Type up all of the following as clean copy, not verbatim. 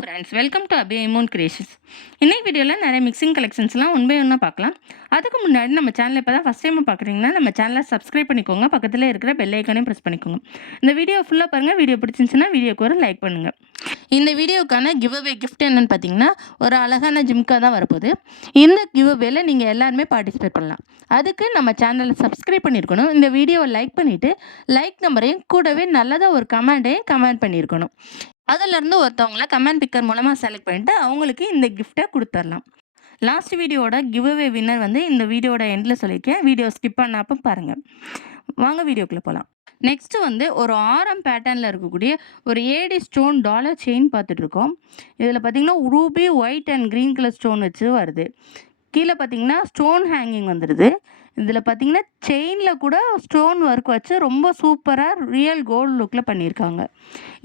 Friends, welcome to Abhi ஐமோன் creations. இன்னைக்கு வீடியோவில் நிறைய மிக்சிங் கலெக்ஷன்ஸ்லாம் ஒன் பை ஒன்னாக பார்க்கலாம். அதுக்கு முன்னாடி நம்ம சேனலை இப்போ தான் ஃபஸ்ட் டைம் பார்க்குறீங்கன்னா நம்ம சேனலை சப்ஸ்கிரைப் பண்ணிக்கோங்க. பக்கத்தில் இருக்கிற பெல் ஐக்கானையும் ப்ரெஸ் பண்ணிக்கோங்க. இந்த வீடியோ ஃபுல்லாக பாருங்கள். வீடியோ பிடிச்சிருந்துச்சுன்னா வீடியோக்கு ஒரு லைக் பண்ணுங்கள். இந்த வீடியோக்கான கிவ் அவே கிஃப்ட் என்னென்னு பார்த்தீங்கன்னா, ஒரு அழகான ஜிம்கா தான் வரப்போகுது. இந்த கிவ் அவேல நீங்கள் எல்லாருமே பார்ட்டிசிபேட் பண்ணலாம். அதுக்கு நம்ம சேனலை சப்ஸ்கிரைப் பண்ணியிருக்கணும். இந்த வீடியோவை லைக் பண்ணிவிட்டு லைக் நம்பரையும் கூடவே நல்லதாக ஒரு கமெண்ட்டையும் கமெண்ட் பண்ணியிருக்கணும். அதிலேருந்து ஒருத்தவங்கள கமெண்ட் பிக்கர் மூலமாக செலக்ட் பண்ணிவிட்டு அவங்களுக்கு இந்த கிஃப்ட்டை கொடுத்துர்லாம். லாஸ்ட் வீடியோவோட கிவ் அவே வின்னர் வந்து இந்த வீடியோட எண்டில் சொல்லியிருக்கேன். வீடியோ ஸ்கிப் பண்ணாப்போ பாருங்கள். வாங்க வீடியோக்குள்ளே போகலாம். நெக்ஸ்ட்டு வந்து ஒரு ஆரம் பேட்டர்னில் இருக்கக்கூடிய ஒரு ஏடி ஸ்டோன் டாலர் செயின் பார்த்துட்ருக்கோம். இதில் பார்த்திங்கன்னா Ruby white and green colour stone வச்சு வருது. கீழே பார்த்திங்கன்னா ஸ்டோன் ஹேங்கிங் வந்துடுது. இதில் பார்த்திங்கன்னா செயினில் கூட ஸ்டோன் ஒர்க் வச்சு ரொம்ப சூப்பராக ரியல் கோல்டு லுக்கில் பண்ணியிருக்காங்க.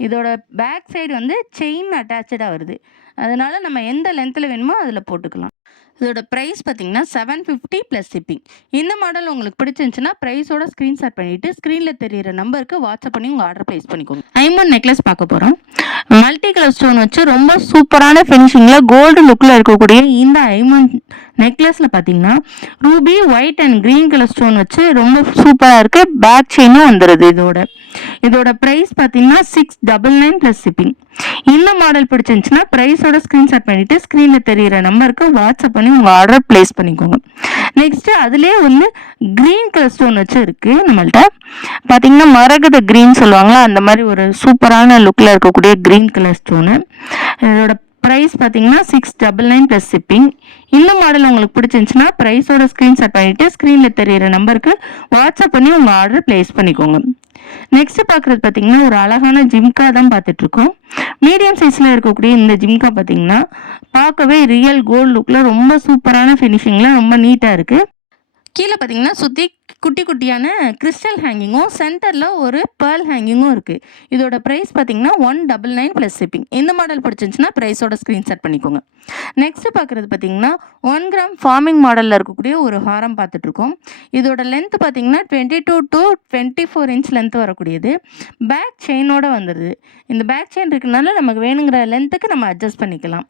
இதோட பேக் சைடு வந்து செயின் அட்டாச்சாக வருது. அதனால் நம்ம எந்த லென்த்தில் வேணுமோ அதில் போட்டுக்கலாம். இதோட ப்ரைஸ் பார்த்திங்கன்னா 750 ப்ளஸ் ஷிப்பிங். இந்த மாடல் உங்களுக்கு பிடிச்சிருந்துச்சுன்னா ப்ரைஸோட ஸ்க்ரீன்ஷாட் பண்ணிவிட்டு ஸ்க்ரீனில் தெரியிற நம்பருக்கு வாட்ஸ்அப் பண்ணி உங்கள் ஆர்டர் ப்ளேஸ் பண்ணிக்கோங்க. ஐமோன் நெக்லஸ் பார்க்க போகிறோம். மல்டி கலர் ஸ்டோன் வச்சு ரொம்ப சூப்பரான ஃபினிஷிங்கில் கோல்டு லுக்கில் இருக்கக்கூடிய இந்த ஐமோன் நெக்லஸில் பார்த்தீங்கன்னா Ruby white and green colour stone வச்சு ரொம்ப சூப்பராக இருக்குது. பேக் செயினும் வந்துடுது. இதோட ப்ரைஸ் பார்த்தீங்கன்னா 699 ப்ளஸ் ஷிப்பிங். இந்த மாடல் பிடிச்சிருந்துச்சுன்னா ப்ரைஸோட ஸ்க்ரீன்ஷாட் பண்ணிவிட்டு ஸ்க்ரீனில் தெரியிற நம்பருக்கு வாட்ஸ்அப் பண்ணி உங்கள் ஆர்டர் ப்ளேஸ் பண்ணிக்கோங்க. நெக்ஸ்ட்டு அதுலேயே வந்து க்ரீன் கலர் ஸ்டோன் வச்சு இருக்குது. நம்மள்ட்ட பார்த்தீங்கன்னா மரகத க்ரீன் சொல்லுவாங்களா, அந்த மாதிரி ஒரு சூப்பரான லுக்கில் இருக்கக்கூடிய க்ரீன் கலர் ஸ்டோனு. இதோட ப்ரைஸ் பார்த்தீங்கன்னா 699 ப்ளஸ் ஷிப்பிங். இந்த மாடல் உங்களுக்கு பிடிச்சிருந்துச்சுன்னா ப்ரைஸோட ஸ்க்ரீன்ஷாட் பண்ணிவிட்டு ஸ்க்ரீனில் தெரியிற நம்பருக்கு வாட்ஸ்அப் பண்ணி உங்கள் ஆர்டர் ப்ளேஸ் பண்ணிக்கோங்க. நெக்ஸ்ட் பார்க்குறது பார்த்தீங்கன்னா ஒரு அழகான ஜிம்கா தான் பார்த்துட்ருக்கோம். மீடியம் சைஸில் இருக்கக்கூடிய இந்த ஜிம்கா பார்த்தீங்கன்னா பார்க்கவே ரியல் கோல்டு லுக்கில் ரொம்ப சூப்பரான ஃபினிஷிங்கில் ரொம்ப நீட்டாக இருக்குது. கீழே பார்த்தீங்கன்னா சுற்றி குட்டி குட்டியான கிறிஸ்டல் ஹேங்கிங்கும் சென்டரில் ஒரு பேர்ல் ஹேங்கிங்கும் இருக்குது. இதோட ப்ரைஸ் பார்த்தீங்கன்னா 199 ப்ளஸ் ஷிப்பிங். இந்த மாடல் பிடிச்சிருந்துச்சுன்னா ப்ரைஸோட ஸ்க்ரீன்ஷாட் பண்ணிக்கோங்க. நெக்ஸ்ட்டு பார்க்குறது பார்த்தீங்கன்னா 1 கிராம் ஃபார்மிங் மாடலில் இருக்கக்கூடிய ஒரு ஹாரம் பார்த்துட்ருக்கோம். இதோட லென்த்து பார்த்தீங்கன்னா 22 to 24 இன்ச் லென்த் வரக்கூடியது. பேக் செயினோட வந்துடுது. இந்த பேக் செயின் இருக்கிறதுனால நமக்கு வேணுங்கிற லென்த்துக்கு நம்ம அட்ஜஸ்ட் பண்ணிக்கலாம்.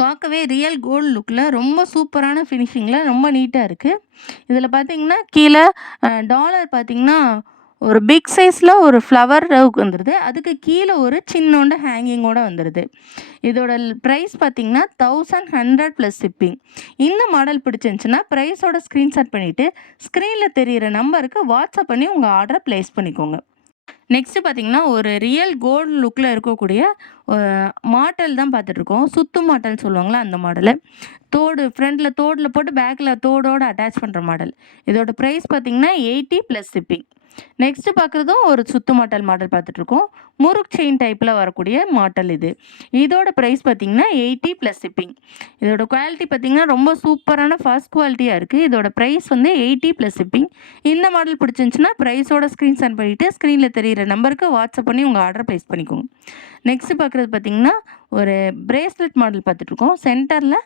பார்க்கவே ரியல் கோல்டு லுக்கில் ரொம்ப சூப்பரான ஃபினிஷிங்கில் ரொம்ப நீட்டாக இருக்குது. இதில் பார்த்திங்கன்னா கீழே டாலர் பார்த்திங்கன்னா ஒரு பிக் சைஸில் ஒரு ஃப்ளவர் வந்துடுது. அதுக்கு கீழே ஒரு சின்னோண்டு ஹேங்கிங்கோடு வந்துடுது. இதோட ப்ரைஸ் பார்த்திங்கன்னா 1100 ப்ளஸ் ஷிப்பிங். இந்த மாடல் பிடிச்சிருந்துச்சுன்னா ப்ரைஸோட ஸ்க்ரீன்ஷாட் பண்ணிவிட்டு ஸ்க்ரீனில் தெரிகிற நம்பருக்கு வாட்ஸ்அப் பண்ணி உங்கள் ஆர்டரை ப்ளேஸ் பண்ணிக்கோங்க. நெக்ஸ்ட்டு பார்த்திங்கன்னா ஒரு ரியல் கோல்டு லுக்கில் இருக்கக்கூடிய மாடல் தான் பார்த்துட்ருக்கோம். சுத்து மாடல் சொல்லுவாங்களா, அந்த மாடலு. தோடு ஃப்ரண்டில் தோடில் போட்டு பேக்கில் தோடோடு அட்டாச் பண்ணுற மாடல். இதோட ப்ரைஸ் பார்த்திங்கன்னா 80 ப்ளஸ் ஷிப்பிங். நெக்ஸ்ட்டு பார்க்குறதும் ஒரு சுத்து மாடல் பார்த்துட்ருக்கோம். முறுக் செயின் டைப்பில் வரக்கூடிய மாடல் இது. இதோட ப்ரைஸ் பார்த்திங்கன்னா 80 ப்ளஸ் ஷிப்பிங். இதோட குவாலிட்டி பார்த்திங்கன்னா ரொம்ப சூப்பரான ஃபர்ஸ்ட் குவாலிட்டியாக இருக்குது. இதோட ப்ரைஸ் வந்து 80 ப்ளஸ் ஷிப்பிங். இந்த மாடல் பிடிச்சிருந்துச்சுன்னா ப்ரைஸோட ஸ்க்ரீன்ஷாட் பண்ணிவிட்டு ஸ்க்ரீனில் தெரிகிற நம்பருக்கு வாட்ஸ்அப் பண்ணி உங்கள் ஆர்டர் ப்ளேஸ் பண்ணிக்கோங்க. நெக்ஸ்ட்டு பார்க்குறது பார்த்திங்கன்னா ஒரு பிரேஸ்லெட் மாடல் பார்த்துட்ருக்கோம். சென்டரில்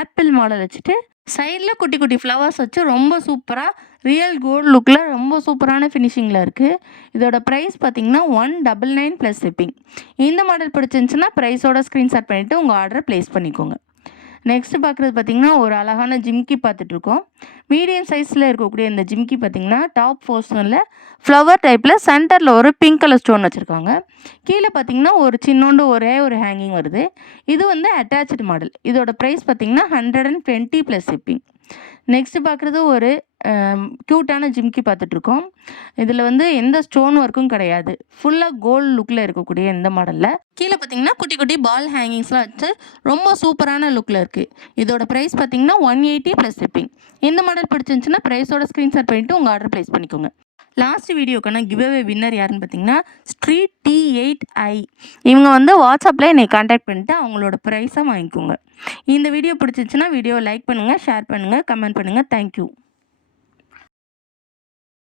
ஆப்பிள் மாடல் வச்சுட்டு சைடில் குட்டி குட்டி ஃப்ளவர்ஸ் வச்சு ரொம்ப சூப்பராக ரியல் கோல்டு லுக்கில் ரொம்ப சூப்பரான ஃபினிஷிங்கில் இருக்குது. இதோட ப்ரைஸ் பார்த்திங்கன்னா 199 ப்ளஸ் ஷிப்பிங். இந்த மாடல் பிடிச்சிருந்துச்சுன்னா ப்ரைஸோட ஸ்க்ரீன்ஷாட் பண்ணிவிட்டு உங்கள் ஆர்டரை ப்ளேஸ் பண்ணிக்கோங்க. நெக்ஸ்ட்டு பார்க்குறது பார்த்திங்கன்னா ஒரு அழகான ஜிம்கி பார்த்துட்ருக்கோம். மீடியம் சைஸில் இருக்கக்கூடிய இந்த ஜிம்கி பார்த்திங்கன்னா டாப் போர்ஷனில் ஃப்ளவர் டைப்பில் சென்டரில் ஒரு பிங்க் கலர் ஸ்டோன் வச்சுருக்காங்க. கீழே பார்த்திங்கன்னா ஒரு சின்னோண்டு ஒரே ஒரு ஹேங்கிங் வருது. இது வந்து அட்டாச்சு மாடல். இதோட ப்ரைஸ் பார்த்திங்கன்னா 120 ப்ளஸ் ஷிப்பிங். நெக்ஸ்ட்டு பார்க்குறது ஒரு க்யூட்டான ஜிம்கி பார்த்துட்ருக்கோம். இதில் வந்து எந்த ஸ்டோன் ஒர்க்கும் கிடையாது. ஃபுல்லாக கோல்டு லுக்கில் இருக்கக்கூடிய இந்த மாடலில் கீழே பார்த்திங்கன்னா குட்டி குட்டி பால் ஹேங்கிங்ஸ்லாம் வச்சு ரொம்ப சூப்பரான லுக்கில் இருக்குது. இதோட ப்ரைஸ் பார்த்திங்கன்னா 180 ப்ளஸ் ஷிப்பிங். இந்த மாடல் பிடிச்சிருந்துச்சுன்னா ப்ரைஸோட ஸ்க்ரீன்ஷாட் பண்ணிவிட்டு உங்கள் ஆர்டர் ப்ளேஸ் பண்ணிக்கோங்க. லாஸ்ட் வீடியோக்கான கிவ் அவே வின்னர் யாருன்னு பார்த்தீங்கன்னா ஸ்ட்ரீட் T8i. இவங்க வந்து வாட்ஸ்அப்பில் என்னை கான்டாக்ட் பண்ணிவிட்டு அவங்களோட ப்ரைஸை வாங்கிக்கோங்க. இந்த வீடியோ பிடிச்சிருச்சுன்னா வீடியோவை லைக் பண்ணுங்கள், ஷேர் பண்ணுங்கள், கமெண்ட் பண்ணுங்கள். தேங்க்யூ.